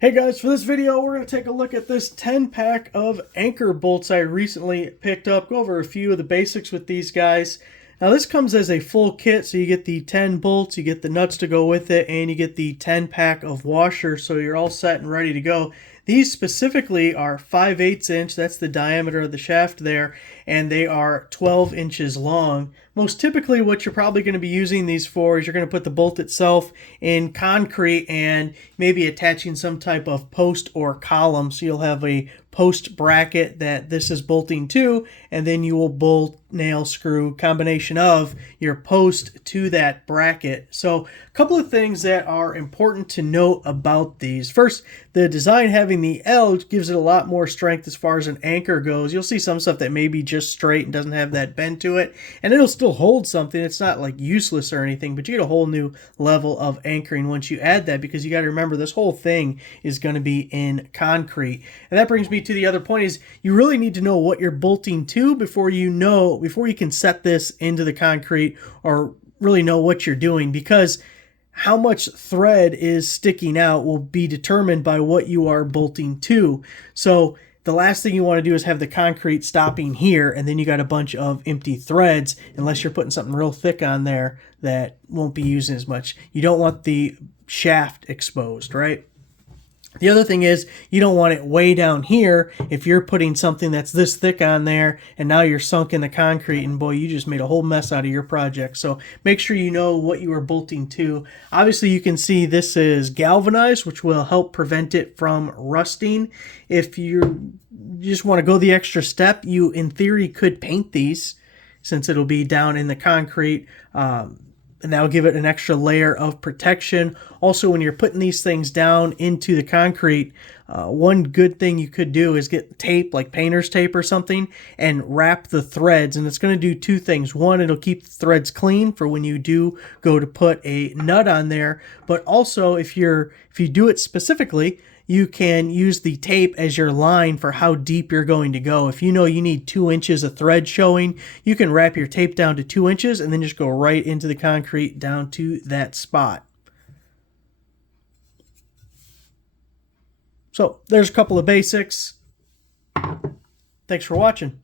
Hey guys, for this video we're going to take a look at this 10-pack of anchor bolts I recently picked up. Go over a few of the basics with these guys. Now this comes as a full kit, so you get the 10 bolts, you get the nuts to go with it, and you get the 10-pack of washers, so you're all set and ready to go. These specifically are 5/8 inch, that's the diameter of the shaft there, and they are 12 inches long. Most typically what you're probably going to be using these for is you're going to put the bolt itself in concrete and maybe attaching some type of post or column. So you'll have a post bracket that this is bolting to, and then you will bolt, nail, screw, combination of your post to that bracket. So a couple of things that are important to note about these. First, the design having the L gives it a lot more strength as far as an anchor goes. You'll see some stuff that may be just straight and doesn't have that bend to it, and it'll still hold something. It's not like useless or anything, but you get a whole new level of anchoring once you add that, because you got to remember this whole thing is going to be in concrete. And that brings me to the other point, is you really need to know what you're bolting to before you can set this into the concrete or really know what you're doing, because how much thread is sticking out will be determined by what you are bolting to. So the last thing you want to do is have the concrete stopping here, and then you got a bunch of empty threads, unless you're putting something real thick on there that won't be using as much. You don't want the shaft exposed, right? The other thing is you don't want it way down here if you're putting something that's this thick on there and now you're sunk in the concrete, and boy, you just made a whole mess out of your project. So make sure you know what you are bolting to. Obviously you can see this is galvanized, which will help prevent it from rusting. If you just want to go the extra step, you in theory could paint these, since it'll be down in the concrete, and that'll give it an extra layer of protection. Also, when you're putting these things down into the concrete, one good thing you could do is get tape, like painter's tape or something, and wrap the threads. And it's going to do two things. One, it'll keep the threads clean for when you do go to put a nut on there. But also, if you do it specifically, you can use the tape as your line for how deep you're going to go. If you know you need 2 inches of thread showing, you can wrap your tape down to 2 inches and then just go right into the concrete down to that spot. So there's a couple of basics. Thanks for watching.